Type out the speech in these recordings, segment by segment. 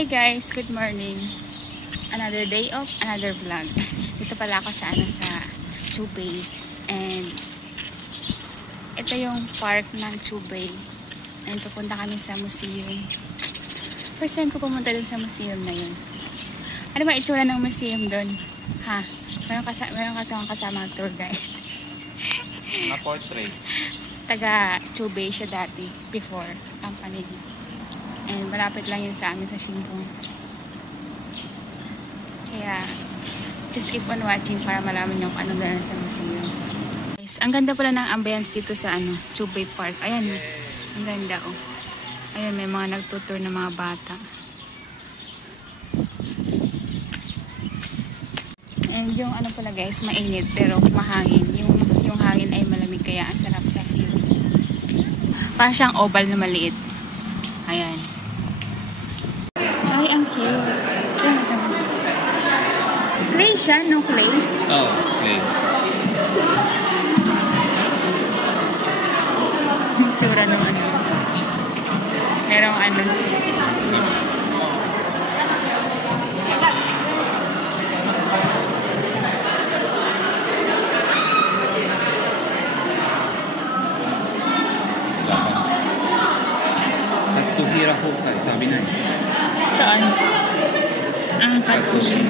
Hi guys, good morning. Another day of another vlog. Dito pala ako sa Chubei. And ito yung park ng Chubei. And pupunta kami sa museum. First time ko pumunta dun sa museum na yun. Ano ba itsura ng museum dun? Ha? Meron kasama tour guide. Na portrait. Taga Chubei siya dati. Before ang panigid. And malapit lang yun sa amin sa Shimpong. Kaya, just keep on watching para malaman nyo kung ano meron sa museum. Guys, ang ganda pala ng ambience dito sa Chubei Park. Ayan, ang ganda oh. Ayan, may mga nagtutour ng mga bata. And yung pala guys, mainit pero mahangin. Yung hangin ay malamig kaya ang sarap sa feeling. Parang siyang oval na maliit. Ayan. Ay, ang cute. Clay siya, no clay? Oh, clay. Tsura nung merong Japanese. Katsuhira Hokkai, sabi na yun. Saan? Ang Katsushi.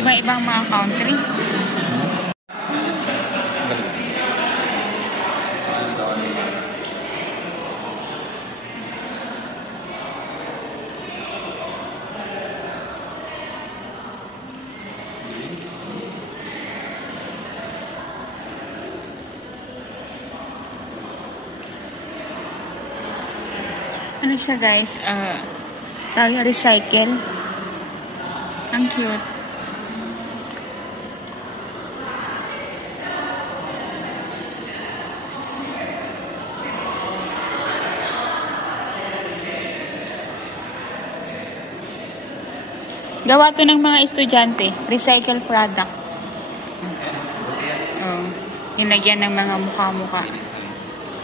Iba-ibang mga country. Ano siya guys? Tawag recycle. Ang cute. Gawa to ng mga estudyante. Recycle product. Oh, nilagyan ng mga mukha-mukha.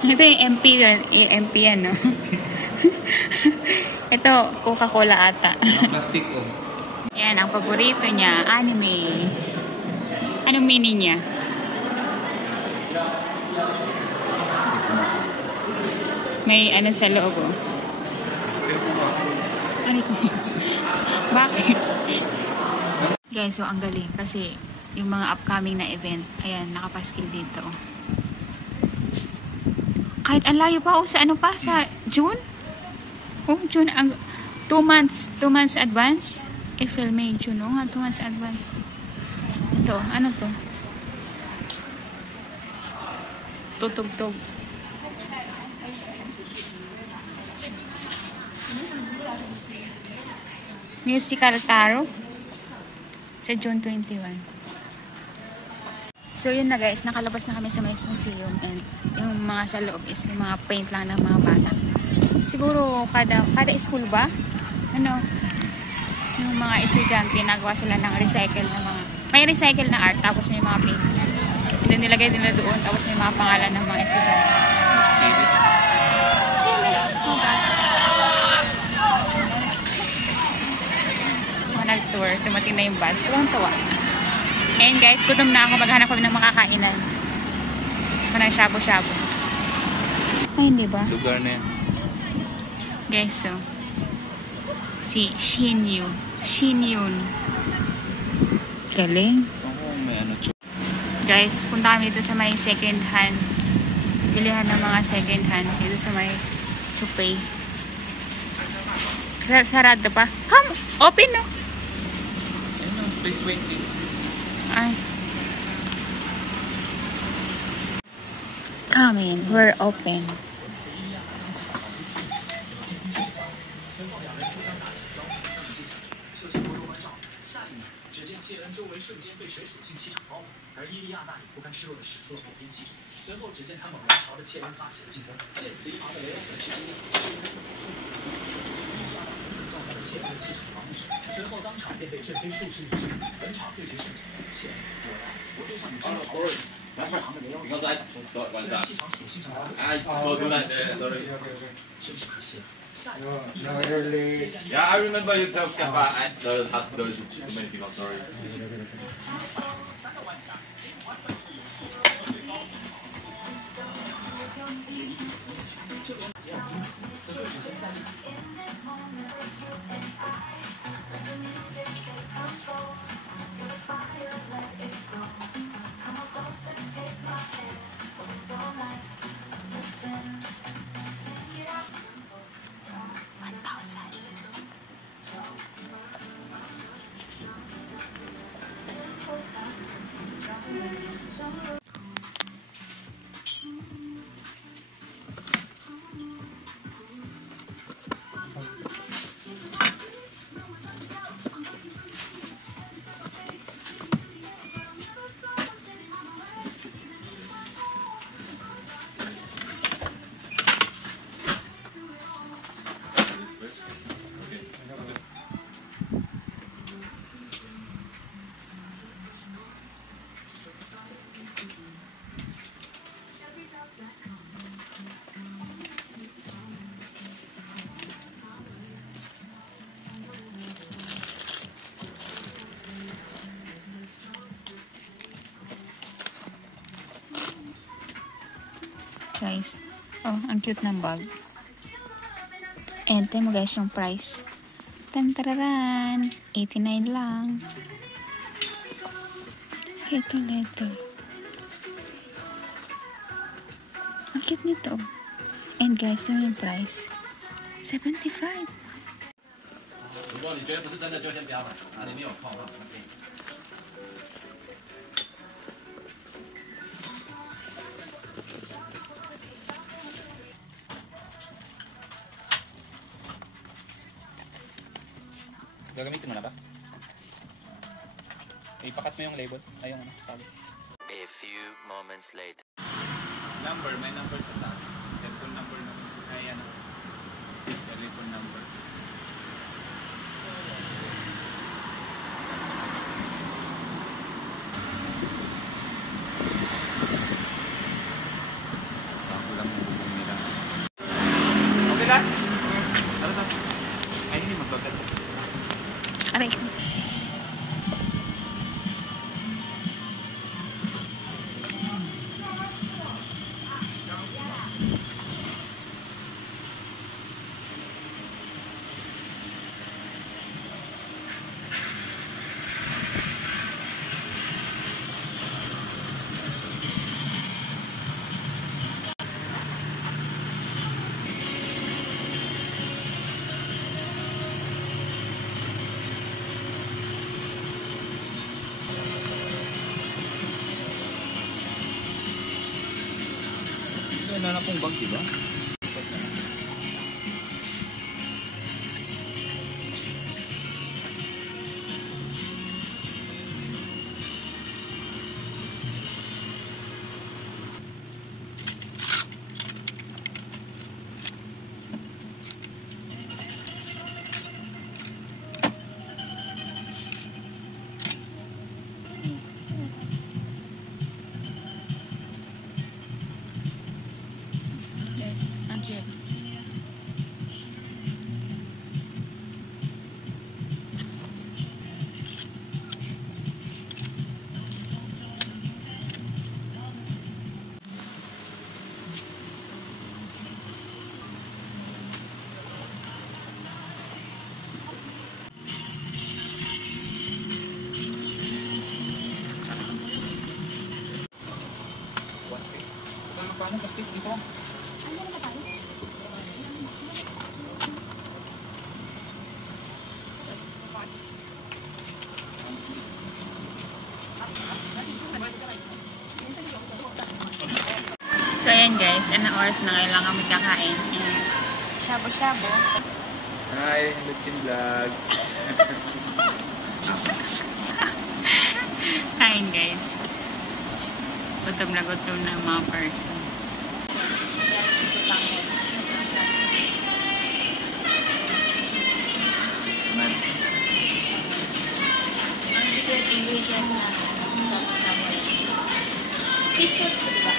Ito yung MP yan, no? Ito, Coca-Cola ata. Plastic ko. Yan, ang paborito niya, anime. Anong meaning niya? May sa loob, oh. Bakit? Guys, so ang galing kasi yung mga upcoming na event, ayan, nakapaskil dito. Kahit ang layo pa, sa sa June? Oh, June, 2 months advance. April, May, June, 2 months advance. Ito, ano to? Tutugtog. Musical Taro sa June 21. So yun na guys, nakalabas na kami sa museum and yung mga sa loob is yung mga paint lang ng mga bata. Siguro kada school ba? Yung mga estudyante nagawa sila ng recycle na may recycle na art tapos may mga paint. And then nilagay nila doon tapos may mga pangalan ng mga estudyante. Nag-tour, dumating na yung bus. Tuwang-tuwa. And guys, gutom na ako. Maghanap kami ng makakainan. Gusto ko ng shabu-shabu. Ay, hindi ba? Lugar na yan. Guys, so si Shinyun. Galing. Guys, punta kami dito sa may second hand. Bilihan ng mga second hand. Dito sa may Chubei. Sarado pa. Come! Open, no? Please wait. Ay. Come in. We're open. No, early. Yeah, I remember you talked about at the hospital. Too many people, sorry. Guys, oh, ang cute ng bag. And mo guys yung price. Tantararan, 89 lang. Ito letter. Ang cute nito. And guys, ito yung price. 75. 如果你觉得不是真的，就先不要买，哪里没有空啊？ Gagamitin mo na ba? Ipakat mo yung label. Ay, yung ano, tali. A few moments later. Number, may number sa taas. Cellphone number na. Ay, ano. Telephone number. Ako lang yung bubong nila. Okay lang? Tara na. Ay, hindi magbagal. Aray. Wala na akong bag, diba? Ang cute. Paano kasi dito? So, ayan guys. Anong oras na ngayon lang kami kakain? Ayan. Shabu-shabu. Hi, Lutsin Vlog. Kain guys. Gutom na gutom na mga person. Yan na. Tapos. T-shirt ko, diba?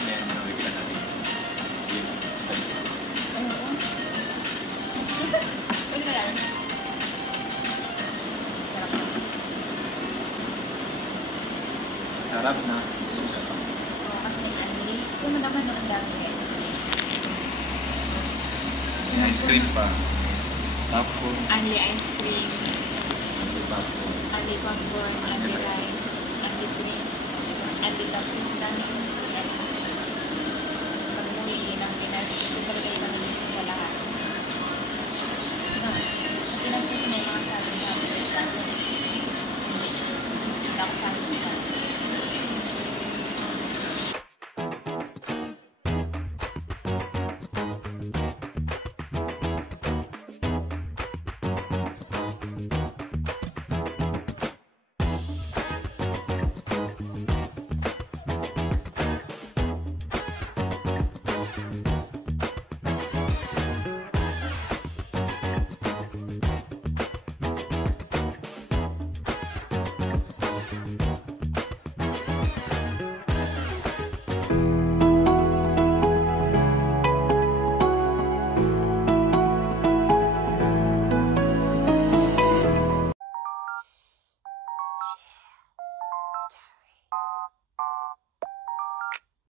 Ayan, nakikita natin. Oo. Uy, marami. Sarap na. Sarap na. Busog ka pa. Oo, kasi ano, kung naman ang dami eh. May ice cream pa. Popcorn. Only ice cream, May popcorn. only popcorn, only rice, only drinks, only topping lang. Pag-uwi ng Pinas, ito talaga